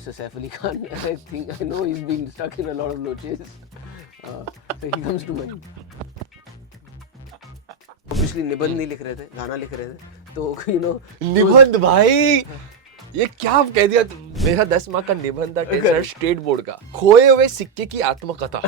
Mr. Saif Ali Khan. I know he's been stuck in a lot of loches. So he comes to mind. Obviously निबंध नहीं लिख रहे थे, गाना लिख रहे थे, तो निबंध भाई, ये क्या कह दिया। मेरा 10 मार्क का निबंध था स्टेट बोर्ड का, खोए हुए सिक्के की आत्मकथा।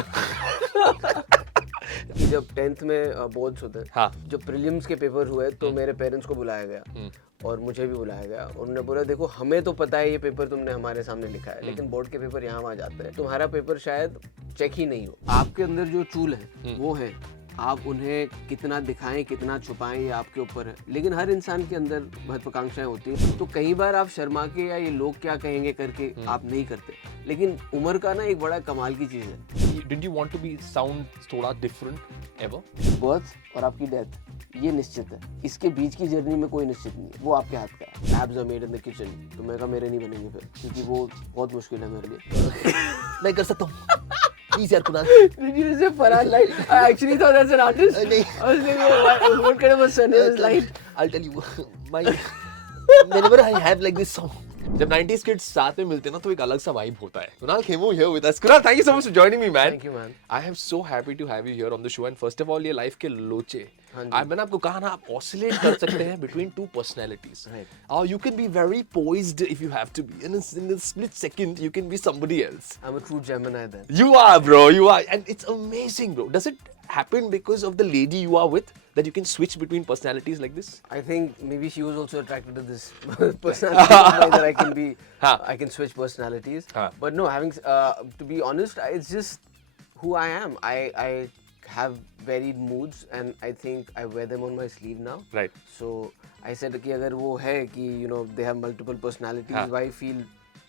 जब 10th में बोर्ड्स होते हैं, हाँ। जब प्रीलिम्स के पेपर हुए तो मेरे पेरेंट्स को बुलाया गया और मुझे भी बुलाया गया। उन्होंने बोला देखो हमें तो पता है ये पेपर तुमने हमारे सामने लिखा है, लेकिन बोर्ड के पेपर यहाँ वहाँ जाते हैं, तुम्हारा पेपर शायद चेक ही नहीं हो। आपके अंदर जो चूल है वो है, आप उन्हें कितना दिखाएं कितना छुपाएं ये आपके ऊपर है, लेकिन हर इंसान के अंदर महत्वाकांक्षाएं होती हैं। तो कई बार आप शर्मा के या ये लोग क्या कहेंगे करके आप नहीं करते, लेकिन उम्र का ना एक बड़ा कमाल की चीज़ है। Did you want to be sound थोड़ा different ever? बर्थ और आपकी डेथ ये निश्चित है, इसके बीच की जर्नी में कोई निश्चित नहीं है, वो आपके हाथ का है। Abs are made in the kitchen, तो मैं कहा मेरे नहीं बनेंगे फिर, क्योंकि वो बहुत मुश्किल है मेरे लिए। मैं कर सकता हूँ। Please यार Kunal. Did you say Farhan Light? I actually thought that's an artist. नहीं। I was thinking, what kind of a surname is Light? I'll tell you, whenever I have like this song, जब 90s kids साथ में मिलते हैं ना तो एक अलग सा वाइब होता है। Kunal Khemu here with us. Kunal, thank you so much for joining me, man. Thank you, man. I am so happy to have you here on the show. And first of all, ये लाइफ के लोचे। मैंने आपको कहा ना, आप oscillate कर सकते हैं between two personalities. Right. You can be very poised if you have to be. In a split second, you can be somebody else. I'm a true Gemini then. You are, bro. You are, and it's amazing, bro. Does it happen because of the lady you are with that you can switch between personalities like this? I think maybe she was also attracted to this personality that I can be. I can switch personalities. But no, having to be honest, it's just who I am. I have varied moods, and I think I wear them on my sleeve now. Right. So I said कि अगर वो है कि they have multiple personalities, why feel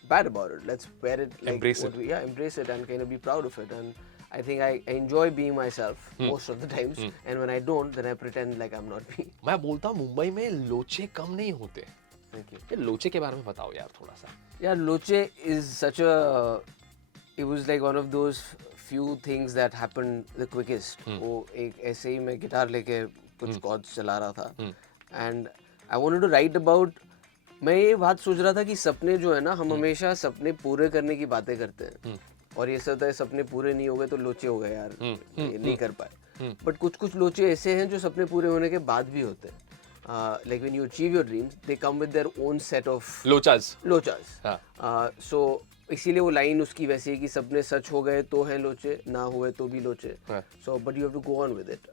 bad about it? Let's wear it. Like Embrace it. Embrace it and kind of be proud of it. And I think I enjoy being myself most of the times, and when I don't, then I pretend like I'm not me. मैं बोलता हूँ मुंबई में लोचे कम नहीं होते। Thank you. ये लोचे के बारे में बताओ यार थोड़ा सा। Yeah, Loche is such a. It was like one of those few things that happened the quickest. वो एक ऐसे ही मैं गिटार लेके कुछ chords चला रहा था, and I wanted to write about. मैं ये बात सोच रहा था कि सपने जो है ना, हम हमेशा सपने पूरे करने की बातें करते हैं, और ये सब सपने पूरे नहीं हो गए तो लोचे हो गए यार, ये नहीं कर पाए। बट कुछ लोचे ऐसे हैं जो सपने पूरे होने के बाद भी होते हैं। Like when you achieve your dreams, they come with their own set of लोचास। So इसीलिए वो लाइन उसकी वैसी है कि सपने सच हो गए तो हैं लोचे, ना हुए तो भी लोचे। So but you have to go on with it.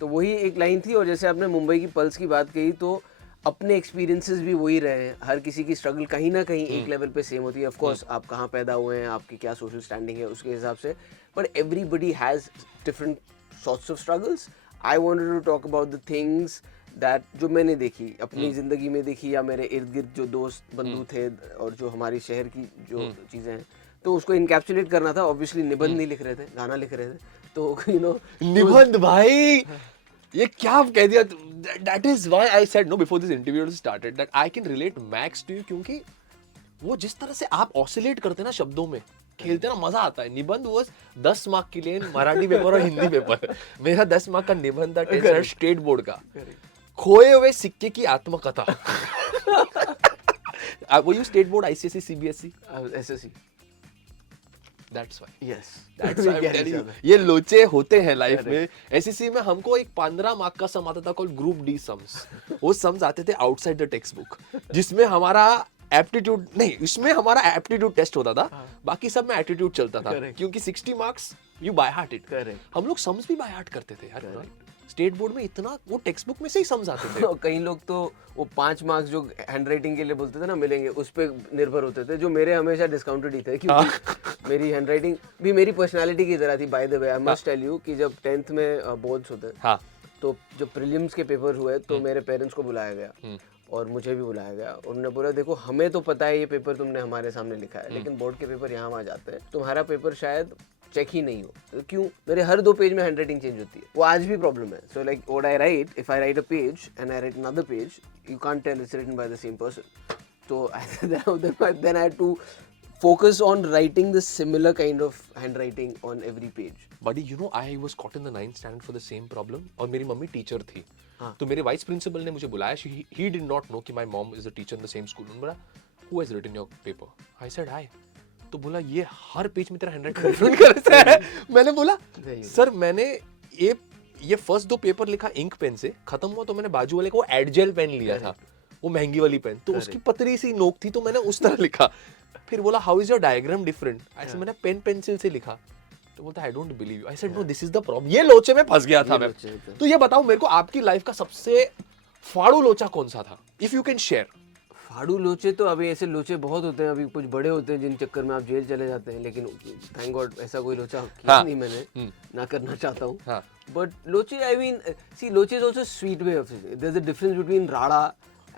तो वही एक लाइन थी। और जैसे आपने मुंबई की पल्स की बात कही, तो अपने एक्सपीरियंसेस भी वही रहे हैं। हर किसी की स्ट्रगल कहीं ना कहीं एक लेवल पे सेम होती है। ऑफ कोर्स आप कहाँ पैदा हुए हैं, आपकी क्या सोशल स्टैंडिंग है उसके हिसाब से, but everybody has different sorts of struggles. I wanted to talk about the things that जो मैंने देखी, अपनी ज़िंदगी में देखी, या मेरे इर्द गिर्द जो दोस्त बंधु थे, और जो हमारी शहर की जो चीज़ें हैं, तो उसको इनकैप्सुलेट करना था। ऑब्वियसली निबंध नहीं लिख रहे थे, गाना लिख रहे थे, तो निबंध भाई, ये क्या कह दिया। That is why I said no before this interview started that I can relate max to you, क्योंकि वो जिस तरह से आप oscillate करते हैं ना शब्दों में, खेलते ना, मजा आता है। निबंध was 10 मार्क के लिए मराठी पेपर और हिंदी पेपर। मेरा 10 मार्क का निबंध था स्टेट बोर्ड का, खोए हुए सिक्के की आत्मकथा। Were you state board, ICSE, CBSE? SSC. That's why. Yes. That's why I'm telling you. ये लोचे होते हैं लाइफ में। एसएससी में हमको एक 15 मार्क का सम आता था कॉल्ड ग्रुप डी सम्स। वो सम्स आते थे आउटसाइड द टेक्स्ट बुक, जिसमें हमारा एप्टीट्यूड नहीं, इसमें हमारा एप्टीट्यूड टेस्ट होता था, बाकी सब में एटीट्यूड चलता था। क्योंकि 60 marks you by heart it. हम लोग सम्स भी बाय हार्ट करते थे यार। स्टेट बोर्ड में इतना वो टेक्स्ट बुक में से ही सम्स आते थे। कई लोग तो वो 5 मार्क्स जो हैंड राइटिंग के लिए बोलते थे ना मिलेंगे, उस पे निर्भर होते थे, जो मेरे हमेशा डिस्काउंटेड ही थे, क्योंकि मेरी हैंड राइटिंग भी मेरी पर्सनालिटी की तरह थी। By the way I must tell you कि जब 10th में बोर्ड्स होते हैं, तो जब प्रीलिम्स के पेपर हुए तो मेरे पेरेंट्स को बुलाया गया और मुझे भी बुलाया गया। उन्होंने बोला देखो हमें तो पता है ये पेपर तुमने हमारे सामने लिखा है, लेकिन बोर्ड के पेपर यहाँ वहाँ जाते हैं, तुम्हारा पेपर शायद चेक ही नहीं हो। क्यों? मेरे हर 2 पेज में हैंड राइटिंग चेंज होती है, वो आज भी प्रॉब्लम है। So like what I write, if I write a page and I write another page, you can't tell it's written by the same person. तो then I had to focus on writing the similar kind of handwriting on every page. Buddy, you know I was caught in the 9th standard for the same problem, और मेरी mummy teacher थी। तो मेरे vice principal ने मुझे बुलाया। He did not know कि my mom is a teacher in the same school। उन्होंने बोला who has written your paper? I said I. तो बोला ये हर पेज में तेरा हैंडराइटिंग डिफरेंट कैसे है? मैंने बोला सर मैंने ये फर्स्ट 2 पेपर लिखा इंक पेन से, खत्म हुआ तो मैंने बाजू वाले को एडजेल पेन लिया था, वो महंगी वाली पेन, तो उसकी पतली सी नोक थी तो मैंने उस तरह लिखा। फिर बोला how is your diagram different? ऐसे मैंने पेन पेंसिल से लिखा। तो बोलता I don't believe you. I said no this is the problem. ये लोचे में फंस गया था मैं। तो ये बताओ मेरे को आपकी लाइफ का सबसे फाड़ू लोचा कौन सा था, इफ यू कैन शेयर? फाड़ू लोचे तो अभी ऐसे लोचे बहुत होते हैं, अभी कुछ बड़े होते हैं जिन चक्कर में आप जेल चले जाते हैं, लेकिन थैंक गॉड ऐसा कोई लोचा किया नहीं मैंने, ना करना चाहता हूँ। बट लोचे, आई मीन सी लोचे is also sweet way of, there is a difference between राड़ा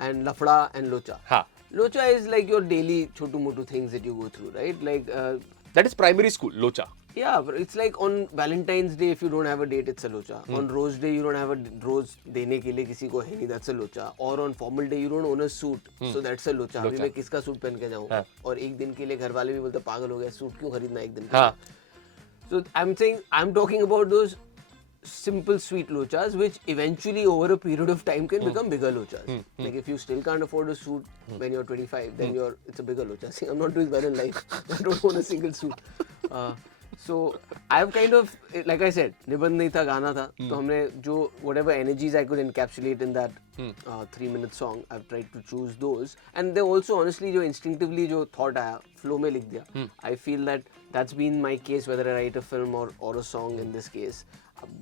एंड लफड़ा एंड लोचा। लोचा is like your daily chotu motu things that you go through, right? Like that is primary school locha. Yeah, but it's like on Valentine's Day if you don't have a date, it's a locha. On Rose Day you don't have a rose देने के लिए किसी को है नहीं, that's a locha. Or on formal day you don't own a suit, so that's a locha. अभी मैं किसका सूट पहन के जाऊँ? और एक दिन के लिए घर वाले भी बोलते पागल हो गया, सूट क्यों खरीदना एक दिन के लिए? So I'm saying I'm talking about those simple sweet lochas which eventually over a period of time can become bigger lochas. Like if you still can't afford a suit when you're 25, then it's a bigger locha. See, I'm not doing well in life. I don't own a single suit. So I've kind of, like I said, निबंध नहीं था, गाना था, तो हमने जो whatever energies I could encapsulate in that 3-minute song, I've tried to choose those. And they also honestly जो instinctively जो thought आया, flow में लिख दिया. I feel that that's been my case whether I write a film or a song in this case.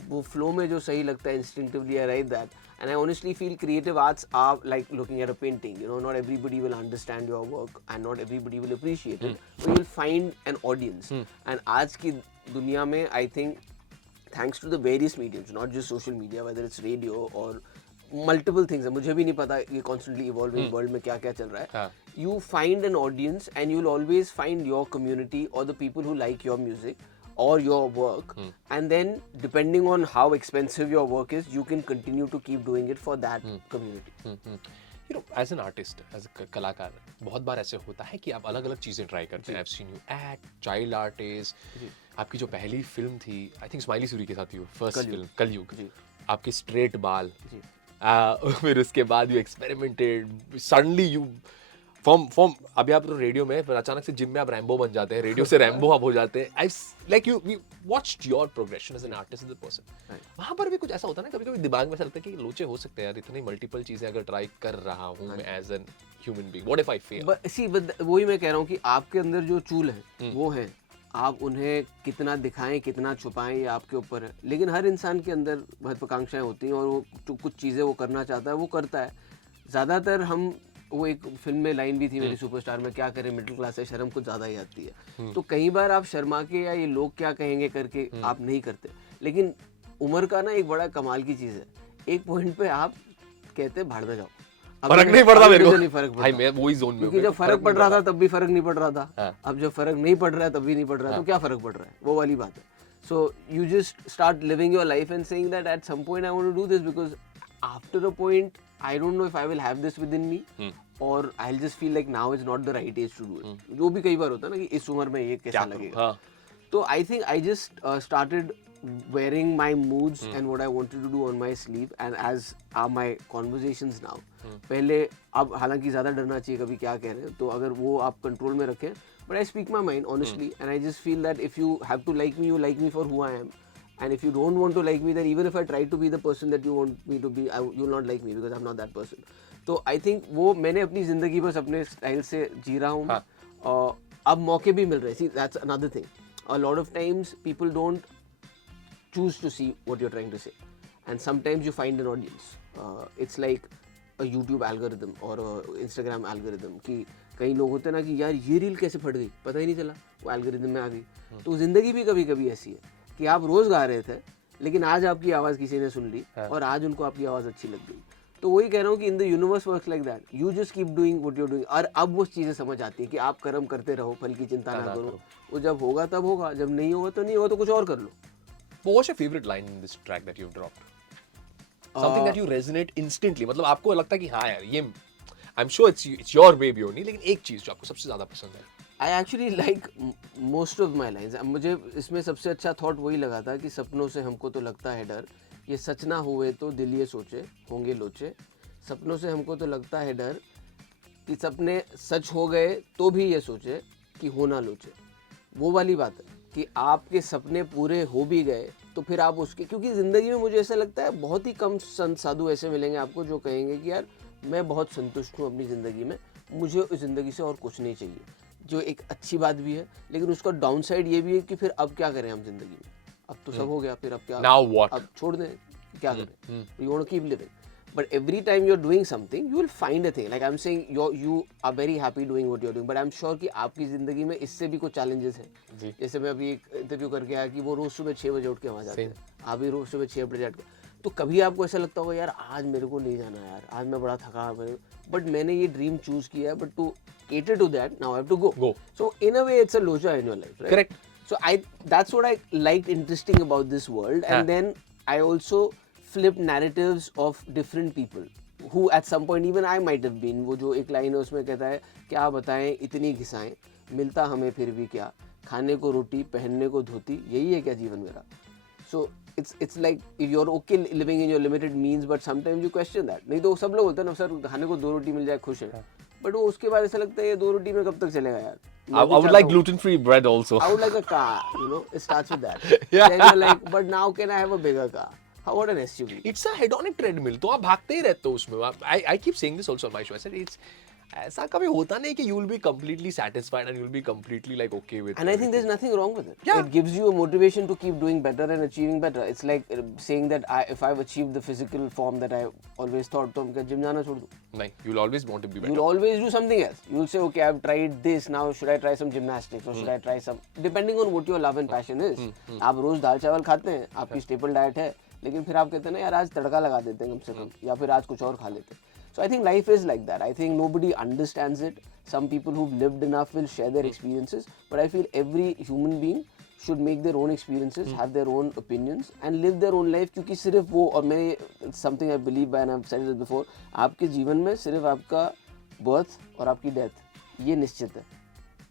वो flow में जो सही लगता है instinctively I write that, and I honestly feel creative arts are like looking at a painting. You know, not everybody will understand your work and not everybody will appreciate it, but you will find an audience. And आज की दुनिया में I think thanks to the various mediums, not just social media, whether it's radio or multiple things, मुझे भी नहीं पता ये constantly evolving world में क्या क्या चल रहा है, you find an audience and you'll always find your community or the people who like your music or your work, and then depending on how expensive your work is, you can continue to keep doing it for that community. You know, as an artist, as a कलाकार, बहुत बार ऐसे होता है कि आप अलग अलग चीजें ट्राई करते हैं। I've seen you act, child artist, आपकी जो पहली फिल्म थी, I think स्माइली सूरी के साथ थी, फर्स्ट फिल्म कलयुग, आपके स्ट्रेट बाल, फिर उसके बाद you experimented, suddenly you form अभी आप तो रेडियो में, फिर अचानक से जिम में आप रैम्बो बन जाते हैं, रेडियो से रैम्बो आप हो जाते हैं। I like you we watched your progression as an artist, as a person. वहां पर भी कुछ ऐसा होता है ना, कभी कभी दिमाग में ऐसा लगता है कि लोचे हो सकते हैं यार, इतनी मल्टीपल चीजें अगर ट्राई कर रहा हूं मैं as an human being, what if I fail? But वही मैं कह रहा हूँ कि आपके अंदर जो चूल है वो है, आप उन्हें कितना दिखाएं कितना छुपाएं ये आपके ऊपर है, लेकिन हर इंसान के अंदर महत्वाकांक्षाएं होती हैं और वो कुछ चीज़ें वो करना चाहता है वो करता है। ज़्यादातर हम, वो एक फिल्म में लाइन भी थी मेरी सुपरस्टार में, क्या करें मिडिल क्लास है, शर्म कुछ ज़्यादा ही आती है। तो कई बार आप शर्मा के या ये लोग क्या कहेंगे करके आप नहीं करते, लेकिन उम्र का ना एक बड़ा कमाल की चीज़ है, एक पॉइंट पे आप कहते भाड़ में जाओ, फर्क नहीं पड़ता मेरे को, नहीं फर्क पड़ता भाई मैं वही जोन में, क्योंकि जब फर्क पड़ रहा था तब भी फर्क नहीं पड़ रहा था, अब जब फर्क नहीं पड़ रहा है तब भी नहीं पड़ रहा है, तो क्या फर्क पड़ रहा है, वो वाली बात है। So you just start living your life and saying that at some point I want to do this, because after a point I don't know if I will have this within me, और I just feel like now is not the right age to do it. जो भी कई बार होता है ना कि इस उम्र में ये कैसा लगेगा, तो I think I just started wearing my moods and what I wanted to do on my sleeve, and as are my conversations now. पहले, अब हालांकि ज़्यादा डरना चाहिए कभी क्या कह रहे हैं, तो अगर वो आप कंट्रोल में रखें, but I speak my mind honestly, and I just feel that if you have to like me, you like me for who I am, and if you don't want to like me, then even if I try to be the person that you want me to be, you will not like me because I'm not that person. तो I think वो मैंने अपनी ज़िंदगी बस अपने style से जी रहा हूँ, और अब मौके भी मिल रहे हैं। See, that's another thing. A lot of times people don't choose to see what you're trying to say, and sometimes you find an audience. It's like a YouTube algorithm or a Instagram algorithm, कि कई लोग होते हैं ना कि यार ये reel कैसे फट गई, पता ही नहीं चला, वो एल्गोरिथम में आ गई। तो ज़िंदगी भी कभी कभी ऐसी है कि आप रोज़ गा रहे थे, लेकिन आज आपकी आवाज़ किसी ने सुन ली और आज उनको आपकी आवाज़ अच्छी लग गई। तो वही कह रहा हूँ कि in the universe works like that, you just keep doing what you are doing, और अब वो चीज़ें समझ आती है कि आप कर्म करते रहो, फल की चिंता ना करो, वो जब होगा तब होगा, जब नहीं होगा तो नहीं होगा, तो कुछ और कर लो। What's your favorite line in this track that you've dropped? Something that you resonate instantly, मतलब आपको लगता है कि हाँ यार ये, I'm sure it's your baby only, लेकिन एक चीज़ जो आपको सबसे ज़्यादा पसंद है। I actually like most of my lines. मुझे इसमें सबसे अच्छा थॉट वही लगा था कि सपनों से हमको तो लगता है डर, ये सच ना हुए तो दिल ये सोचे होंगे लोचे, सपनों से हमको तो लगता है डर, कि सपने सच हो गए तो भी ये सोचे कि होना लोचे। वो वाली बात है कि आपके सपने पूरे हो भी गए तो फिर आप उसके, क्योंकि ज़िंदगी में मुझे ऐसा लगता है बहुत ही कम संत साधु ऐसे मिलेंगे आपको जो कहेंगे कि यार मैं बहुत संतुष्ट हूँ अपनी ज़िंदगी में, मुझे उस ज़िंदगी से और कुछ नहीं चाहिए, जो एक अच्छी बात भी है। लेकिन उसका डाउन साइड ये भी है कि फिर अब क्या करें हम ज़िंदगी में, अब तो सब हो गया, फिर अब क्या, Now what? अब छोड़ दें, क्या करें, you want to keep living. But every time you're doing something, you will find a thing. Like I'm saying, you are very happy doing what you're doing. But I'm sure कि आपकी ज़िंदगी में इससे भी कुछ challenges हैं। जी। जैसे मैं अभी एक इंटरव्यू करके आया कि वो रोज़ सुबह 6 बजे उठ के वहाँ जाते हैं, आप भी रोज़ सुबह 6 बजे जाते, तो कभी आपको ऐसा लगता होगा यार आज मेरे को नहीं जाना यार, आज मैं बड़ा थका हूँ, बट मैंने ये ड्रीम चूज किया है, but to cater to that now I have to go. So in a way it's a loja in your life, right? Correct. So that's what I liked interesting about this world. And then I also flipped narratives of different people who at some point even I might have been. वो जो एक line है उसमें कहता है क्या बताएं इतनी घिसाएं मिलता हमें फिर भी क्या, खाने को रोटी पहनने को धोती, यही है क्या जीवन मेरा. So it's like you're okay living in your limited means, but sometimes you question that. नहीं तो सब लोग बोलते हैं ना सर खाने को 2 रोटी मिल जाए खुश है, बट वो उसके बाद ऐसा लगता है ये 2 रोटी में कब तक चलेगा यार. I would like gluten-free bread also. I would like a car, you know, it starts with that. Yeah. Then you're like, but now can I have a bigger car? How about an SUV? It's a hedonic treadmill. तो आप भागते ही रहते हो उसमें. I keep saying this also on my show. I said it's ऐसा कभी होता नहीं कि you will be completely satisfied and you will be completely like okay with. And I think there's nothing wrong with it. Yeah. It gives you a motivation to keep doing better and achieving better. It's like saying that if I've achieved the physical form that I always thought, तो मैं gym जाना छोड़ दूँ. नहीं, you'll always want to be better. You'll always do something else. You'll say, okay, I've tried this. Now should I try some gymnastics or should I try some? Depending on what your love and passion is. आप रोज दाल चावल खाते हैं, आपकी staple diet है, लेकिन फिर आप कहते हैं ना यार आज तड़का लगा देते हैं कम से कम, या फिर आज कुछ और खा लेते हैं. So I think life is like that. I think nobody understands it. Some people who've lived enough will share their experiences, but I feel every human being should make their own experiences, have their own opinions and live their own life. क्योंकि सिर्फ वो, और मैं it's something I believe by and I've said it before, आपके जीवन में सिर्फ आपका birth और आपकी death ये निश्चित है.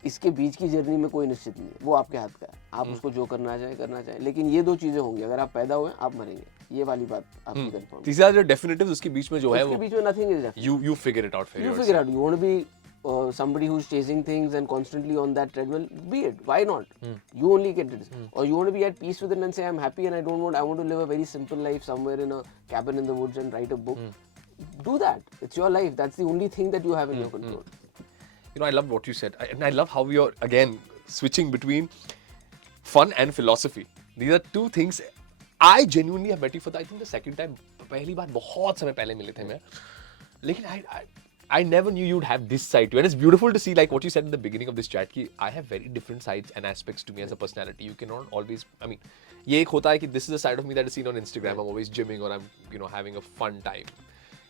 इसके बीच की जर्नी में कोई निश्चित नहीं है, वो आपके हाथ का है. आप उसको जो करना चाहें, लेकिन ये 2 चीजें होंगी. अगर आप पैदा हुए आप मरेंगे, ये वाली बात आपकी confirm. These are the definitives. उसके बीच में जो है वो. उसके बीच में nothing is definite. You figure it out for You yourself. figure out. You want to be somebody who's chasing things and constantly on that treadmill. Be it. Why not? You only get it. Or you want to be at peace with it and say, I'm happy and I want to live a very simple life somewhere in a cabin in the woods and write a book. Do that. It's your life. That's the only thing that you have in your control. You know, I love what you said, and I love how you're again switching between fun and philosophy. These are 2 things. I genuinely have met you for I think the second time. पहली बार बहुत समय पहले मिले थे मैं, लेकिन I never knew you'd have this side too, and it's beautiful to see like what you said in the beginning of this chat कि I have very different sides and aspects to me as a personality. You cannot always, I mean, ये एक होता है कि this is a side of me that is seen on Instagram. I'm always gymming or I'm having a fun time.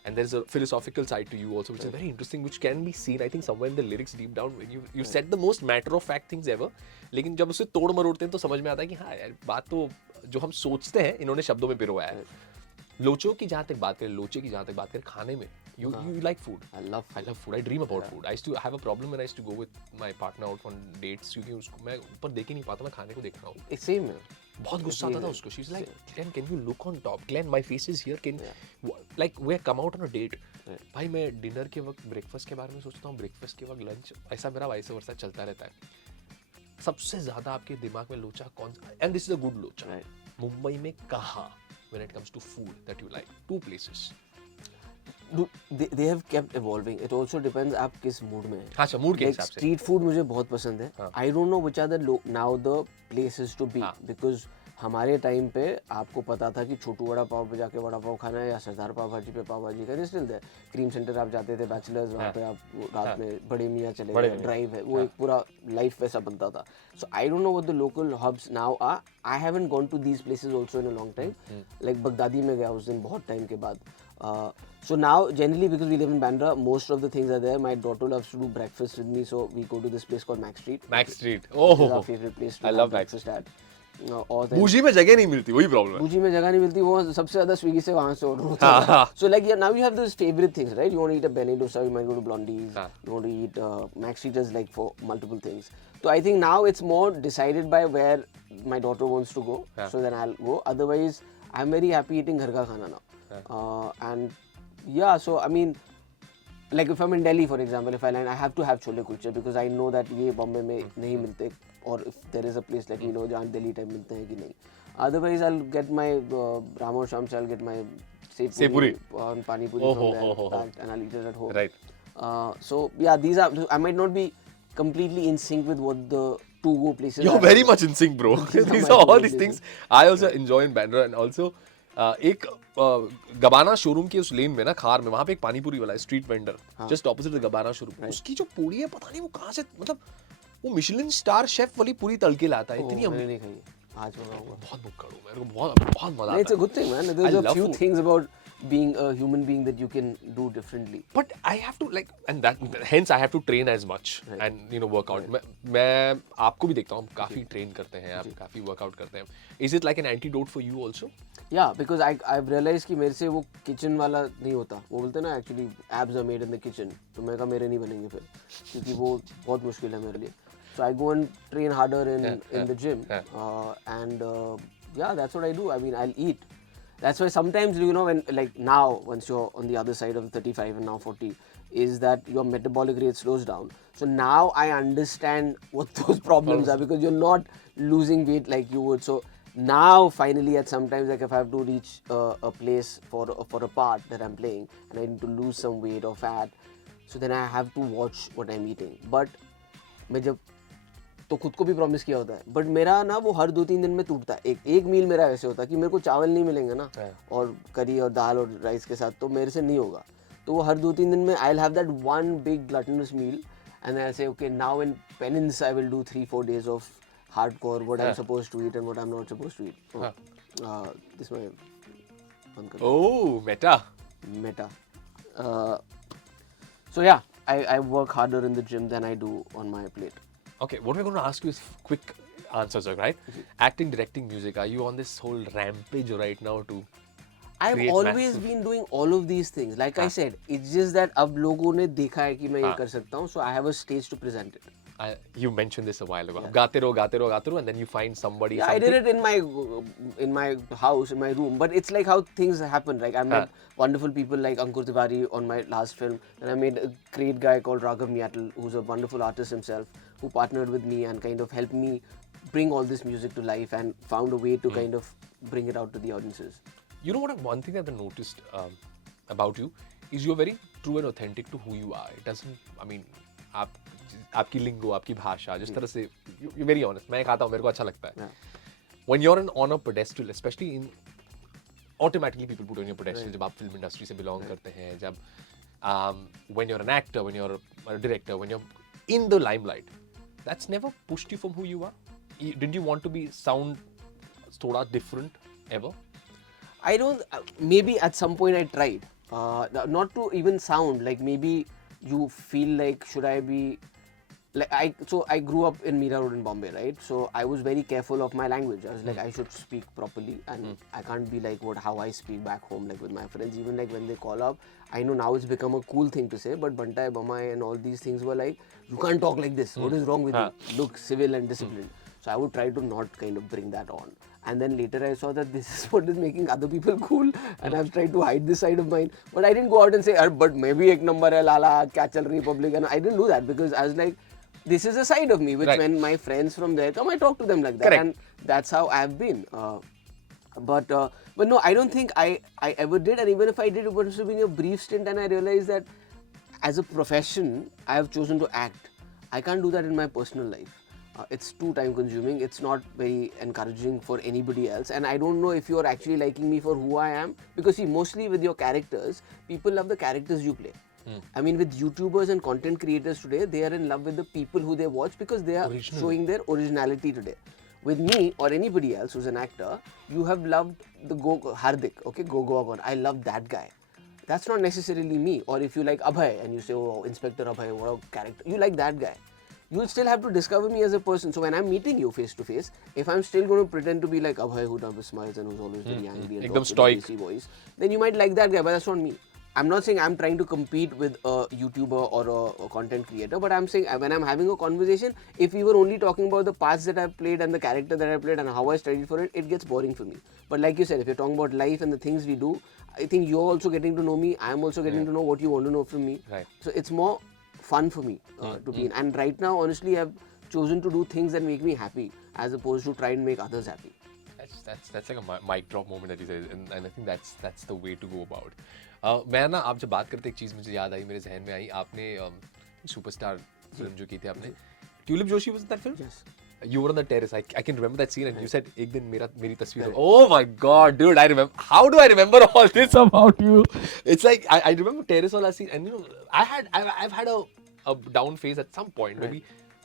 And there's a philosophical side to you also, which is very interesting, which can be seen, I think, somewhere in the lyrics deep down. When you said the most matter of fact things ever, लेकिन जब उसे तोड़ मरोड़ते हैं तो समझ में आता है कि हाँ यार बात तो जो हम सोचते हैं इन्होंने शब्दों में पिरोया है. लोचो की जहाँ तक बात करें, लोचे की जहाँ तक बात करें, खाने में you like food. I love food. I dream about food. I used to have a problem when I used to go with my partner out on dates क्योंकि उसको मैं ऊपर देख ही नहीं पाता, मैं खाने को देख रहा हूँ. Same है. बहुत गुस्सा आता था उसको. She's like, Glenn, can you look on top? Glenn, my face is here. Like we come out on a date. भाई मैं डिनर के वक्त ब्रेकफास्ट के बारे में सोचता हूँ, ब्रेकफास्ट के वक्त लंच, ऐसा मेरा वाइस वर्सा चलता रहता है. सबसे ज्यादा आपके दिमाग में लोचा कौन सा? And this is a good लोचा. मुंबई में कहाँ? When it comes to food that you like, 2 places. They have kept evolving. It also depends आप किस मूड में हैं. हाँ अच्छा, मूड के हिसाब से. स्ट्रीट फूड मुझे बहुत पसंद है. I don't know which are the now the places to be because हमारे टाइम पे आपको पता था कि छोटू वड़ा पाव पे जाके वड़ा पाव खाना है या सरदार पाव भाजी पे पाव भाजी का स्टिल है. क्रीम सेंटर आप जाते थे बैचलर्स, वहाँ पे आप रात में बड़े मियाँ चले गए, ड्राइव है, वो एक पूरा लाइफ वैसा बनता था. So I don't know what the local hubs now are. I haven't gone to these places also in a long time. Like Baghdadi में गया उस दिन बहुत टाइम के बाद. So now generally because we live in Bandra, most of the things are there. My daughter loves to do breakfast with me, so we go to this place called Mac Street. Mac Street. Oh, this is our favorite place to have breakfast at. बूजी में जगह नहीं मिलती, वही problem है. बूजी में जगह नहीं मिलती, वो सबसे ज्यादा स्विगी से वहाँ से ऑर्डर होता है. So like now you have those favorite things, right? You want to eat a Bene Dosa, you might go to Blondie's. You want to eat Mac Street is like for multiple things. So I think now it's more decided by where my daughter wants to go. So then I'll go. Otherwise, I'm very happy eating घर का खाना now. And yeah, so I mean, like if I'm in Delhi, for example, if I land, I have to have chole kulche because I know that ये Bombay में नहीं मिलते, or if there is a place let me know जहाँ Delhi type मिलते हैं कि नहीं. Otherwise, I'll get my Ramo Sham se I'll get my sev puri and pani puri from there packed, and I'll eat it at home. Right. So yeah, these are. I might not be completely in sync with what the to-go places. You're are. very much in sync, bro. These are all these things I also enjoy in Bandra, and also एक गबाना showroom की उस लेन में ना खार में वहाँ पे एक पानी पूरी वाला है street vendor just opposite the Gabbana showroom. उसकी जो पूरी है पता नहीं वो कहाँ से मतलब वो मिशेलिन स्टार शेफ वाली पूरी तल के लाता है. इतनी मैंने नहीं खाई. आज मंगाऊंगा. बहुत बुक करूँ मेरे को बहुत बहुत मजा आता है. It's a good thing, man. There's a few things about being a human being that you can do differently. But I have to like, and that hence I have to train as much and work out. मैं आपको भी देखता हूँ आप काफी train करते हैं, आप काफी workout करते हैं. Is it like an antidote for you also? Yeah, because I've realized कि मेरे से वो kitchen वाला नहीं होता. वो बोलते हैं ना actually abs are made in the kitchen. तो मैं कहा मेरे नहीं बनेंगे फिर क्योंकि वो बहुत मुश्किल है मेरे लिए. So I go and train harder in the gym, and yeah, that's what I do. I mean, I'll eat. That's why sometimes when like now once you're on the other side of 35 and now 40, is that your metabolic rate slows down. So now I understand what those problems are because you're not losing weight like you would. So now finally at sometimes like if I have to reach a place for a part that I'm playing and I need to lose some weight or fat, so then I have to watch what I'm eating. But मैं जब तो खुद को भी promise किया होता है but मेरा ना वो हर 2-3 दिन में टूटता है. एक मील मेरा ऐसे होता है कि मेरे को चावल नहीं मिलेंगे ना और करी और दाल और राइस के साथ तो मेरे से नहीं होगा. तो वो हर 2-3 दिन में I will have that one big gluttonous meal and I say okay now in penance I will do 3-4 days of hardcore what I'm supposed to eat and what I'm not supposed to eat. This my बंद कर. Oh, meta. So yeah, I work harder in the gym than I do on my plate. Okay, what we're going to ask you is quick answers, right? Acting, directing, music. Are you on this whole rampage right now to I've create always massive- been doing all of these things. Like I said, it's just that अब लोगों ने देखा है कि मैं ये कर सकता हूँ, so I have a stage to present it. You mentioned this a while ago. गाते रहो, and then you find somebody. Yeah, I did it in my house, in my room. But it's like how things happen. Like I met wonderful people like Ankur Tiwari on my last film, and I made a great guy called Raghav Miatal, who's a wonderful artist himself, who partnered with me and kind of helped me bring all this music to life and found a way to kind of bring it out to the audiences. You know what? One thing that I've noticed about you is you're very true and authentic to who you are. It doesn't. I mean, आपकी लिंगो, आपकी भाषा, जिस तरह से you're very honest. मैं खाता हूँ, मेरे को अच्छा लगता है. When you're on a pedestal, especially in automatically people put on your pedestal जब आप film industry से belong करते हैं, जब when you're an actor, when you're a director, when you're in the limelight, that's never pushed you from who you are. Didn't you want to be sound थोड़ा different ever? I don't. Maybe at some point I tried. Not to even sound like maybe you feel like should I be like I grew up in Mira Road in Bombay, right? So I was very careful of my language. I was like I should speak properly and I can't be like how I speak back home like with my friends. Even like when they call up, I know now it's become a cool thing to say, but Bantai, Bamai and all these things were like you can't talk like this. What is wrong with you? Look civil and disciplined. So I would try to not kind of bring that on. And then later I saw that this is what is making other people cool and I've tried to hide this side of mine. But I didn't go out and say, but maybe ek number hai lala, kya chal rahi public. And I didn't do that because I was like, this is a side of me, which when my friends from there come, I talk to them like that. Correct. And that's how I've been. But no, I don't think I ever did. And even if I did, it was being a brief stint and I realized that as a profession, I have chosen to act. I can't do that in my personal life. It's too time consuming. It's not very encouraging for anybody else. And I don't know if you're actually liking me for who I am. Because see, mostly with your characters, people love the characters you play. I mean, with YouTubers and content creators today, they are in love with the people who they watch because they are showing their originality today. With me or anybody else who's an actor, you have loved the Hardik, okay, Goa Gone. I love that guy. That's not necessarily me. Or if you like Abhay and you say, oh, Inspector Abhay, what a character. You like that guy. You'll still have to discover me as a person. So when I'm meeting you face to face, if I'm still going to pretend to be like Abhay who never smiles and who's always very angry and talks with a voice, then you might like that guy, but that's not me. I'm not saying I'm trying to compete with a YouTuber or a content creator, but I'm saying when I'm having a conversation, if we were only talking about the parts that I've played and the character that I played and how I studied for it, it gets boring for me. But like you said, if you're talking about life and the things we do, I think you're also getting to know me. I'm also getting to know what you want to know from me. Right. So it's more fun for me to be in. And right now, honestly, I've chosen to do things that make me happy as opposed to try and make others happy. That's like a mic drop moment that you said, and I think that's the way to go about. मैं ना आप जब बात करते एक चीज़ मुझे याद आई, मेरे जहन में आई, आपने सुपरस्टार फिल्म जो की थी आपने, tulip Joshi was that film? Yes. You were on the terrace. I can remember that scene, and you said एक दिन मेरी तस्वीर. Oh my God, dude! I remember. How do I remember all this about you? It's like I remember terrace वाला scene, and you know I've had a down phase at some point, maybe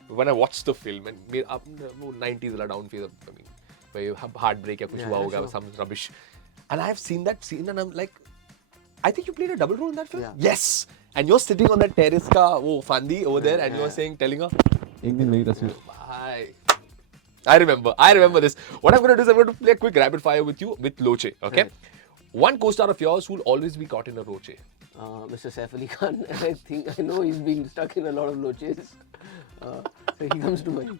when I watched the film, and मेरा वो 90s वाला down phase, I mean, where heartbreak या कुछ हुआ होगा, some rubbish, and I have seen that scene, and I'm like, I think you played a double role in that film. Yeah. Yes, and you're sitting on that terrace का वो Fandi over there, and you're telling her, एक दिन मेरी तस्वीर. Bye. I remember this. What I'm going to do is I'm going to play a quick rapid fire with you with Loche, okay? Right. One co-star of yours who will always be caught in a roche. Mr. Saif Ali Khan. I know he's been stuck in a lot of loches. So he comes to mind.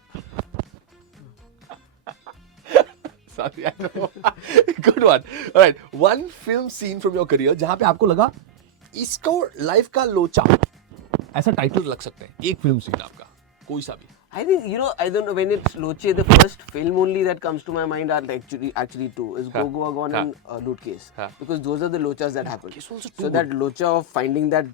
Sorry, I know. Good one. All right. One film scene from your career जहाँ पे आपको लगा इसको life का लोचा ऐसा title लग सकता है, एक फिल्म सीन आपका कोई सा भी. I think, I don't know, when it's Loche, the first film only that comes to my mind are actually two. Is Go Goa Gone and Loot Case. Because those are the lochas that happen. So that locha of finding that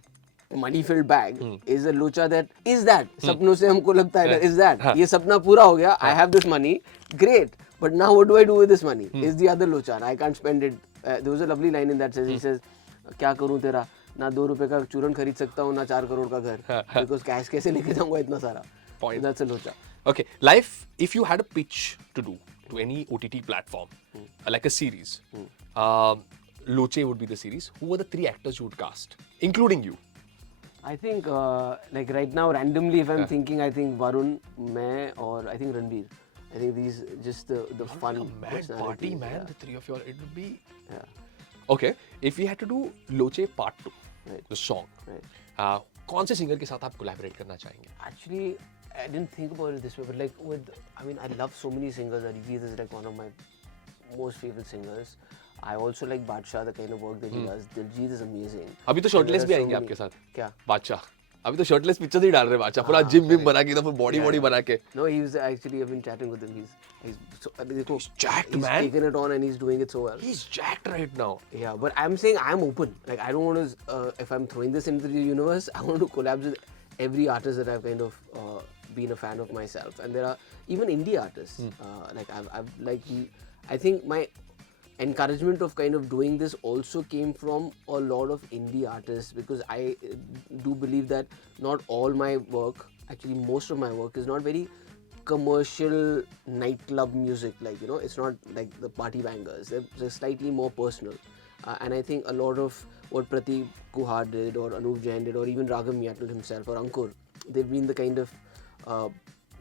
money-filled bag is a locha that is that. सपनों से हमको लगता है is that. ये सपना पूरा हो गया. I have this money. Great. But now what do I do with this money? Is the other locha. And I can't spend it. There was a lovely line in that says, he says, क्या करूँ तेरा? ना 2 रुपए का चूरन खरीद सकता हूँ, ना 4 करोड़ का घर. Because cash कैसे लेके जाऊँगा इतना सारा? Point. So that's a locha. Okay, life, if you had a pitch to do to any OTT platform, like a series, Loche would be the series. Who were the 3 actors you would cast, including you? I think, like right now, randomly, if I'm thinking, I think Varun, मैं, or I think Ranveer. I think these just the fun. Like a mad party, man. Yeah. The 3 of you, it would be. Yeah. Okay, if we had to do Loche Part 2, Right. the song, Right. कौन से singer के साथ आप collaborate करना चाहेंगे? Actually, I didn't think about it this way, but like I love so many singers. Arijit is like one of my most favorite singers. I also like Badshah, the kind of work that he does. Diljit is amazing. अभी तो shirtless भी आएंगे आपके साथ. क्या? बादशाह. अभी तो shirtless pictures ही डाल रहे हैं बादशाह. पूरा जिम विम बना के एकदम body बना के. No, he's actually, I've been chatting with him. He's jacked, he's man. taken it on and he's doing it so well. He's jacked right now. Yeah, but I'm saying I'm open. Like I don't want to. If I'm throwing this into the universe, I want to collab with every artist that I've kind of been a fan of myself. And there are even indie artists. I think my encouragement of kind of doing this also came from a lot of indie artists, because I do believe that not all my work, actually most of my work, is not very commercial nightclub music. Like, it's not like the party bangers. They're slightly more personal. And I think a lot of what Prateek Kuhar did, or Anup Jain did, or even Raghav Miyatl himself, or Ankur, they've been the kind of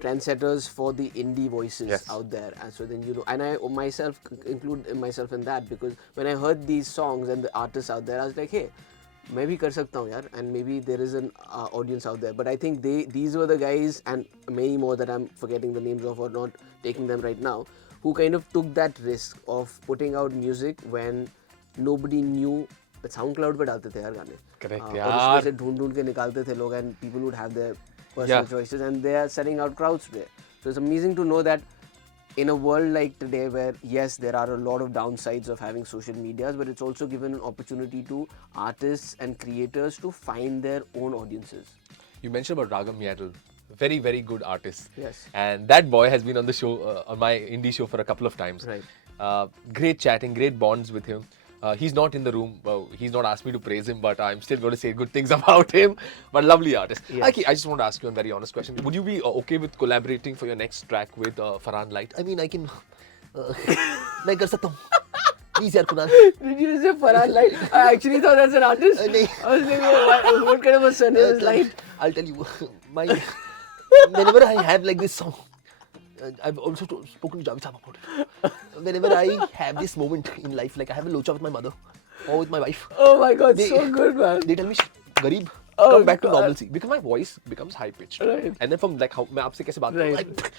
trendsetters for the indie voices out there. And so then, and I myself include myself in that, because when I heard these songs and the artists out there, I was like, hey, मैं भी कर सकता हूँ यार, and maybe there is an audience out there. But I think these were the guys, and many more that I'm forgetting the names of or not taking them right now, who kind of took that risk of putting out music when nobody knew. SoundCloud पे डालते थे यार गाने. Correct, और उसमें से ढूंढ के निकालते थे लोग, and people would have their personal choices, and they are selling out crowds today. So it's amazing to know that in a world like today, where yes, there are a lot of downsides of having social medias, but it's also given an opportunity to artists and creators to find their own audiences. You mentioned about Raghav Miyatl, very, very good artist. Yes. And that boy has been on the show, on my indie show, for a couple of times. Right. Great chatting, great bonds with him. He's not in the room. He's not asked me to praise him, but I'm still going to say good things about him. But lovely artist. Yes. Okay, I just want to ask you a very honest question. Would you be okay with collaborating for your next track with Farhan Light? I mean, I can... मैं कर सकता हूँ. Please, yaar, Kunal. Did you say Farhan Light? I actually thought that's an artist. I was thinking, what kind of a surname is Light? I'll tell you. Whenever I have like this song, I've also spoken to Javed Sahab about it. Whenever I have this moment in life, like I have a locha with my mother, or with my wife. Oh my God, They- so good, man. They tell me, Garib, Oh, come back to God. normalcy. Because my voice becomes high pitched. Right. And then from like how मैं आपसे कैसे बात करूं, Right. like,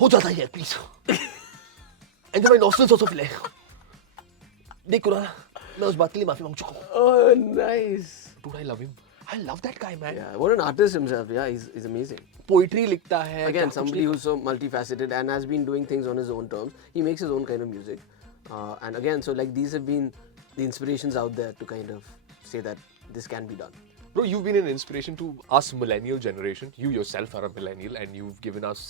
हो जाता है please. And then my nostrils also flare. देखो ना, मैं उस बात के लिए माफी मांग चुका हूं. Oh, nice. Dude, I love him. I love that guy, man. Yeah, what an artist himself. Yeah, he's amazing. Poetry लिखता है. Again, क्या somebody कुछ who's so multifaceted and has been doing things on his own terms. He makes his own kind of music. And again, so like these have been the inspirations out there to kind of say that this can be done. Bro, you've been an inspiration to us millennial generation. You yourself are a millennial and you've given us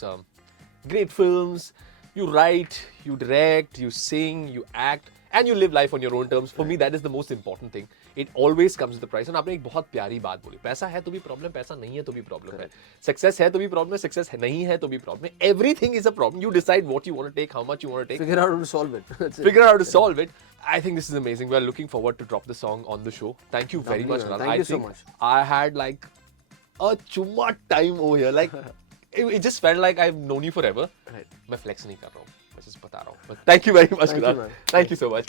great films. You write, you direct, you sing, you act, and you live life on your own terms. For me, that is the most important thing. It always comes with the price. And आपने एक बहुत प्यारी बात बोली. पैसा है तो भी प्रॉब्लम, पैसा नहीं है तो भी प्रॉब्लम है. Success है तो भी प्रॉब्लम है, सक्सेस नहीं है तो भी प्रॉब्लम है. Everything is a problem. You decide what you want to take, how much you want to take. Figure out how to solve it. That's it. Figure out how to solve it. I think this is amazing. We're looking forward to drop the song on the show. Thank you very Lovely, much, man. Anand. Thank I you so think much. I had like a chumma time over here. Like it just felt like I've known you forever. Right. मैं flex नहीं कर रहा हूँ. मैं just बता रहा हूँ. But thank you very much, Thank you, Kunal. man. Thank you so much.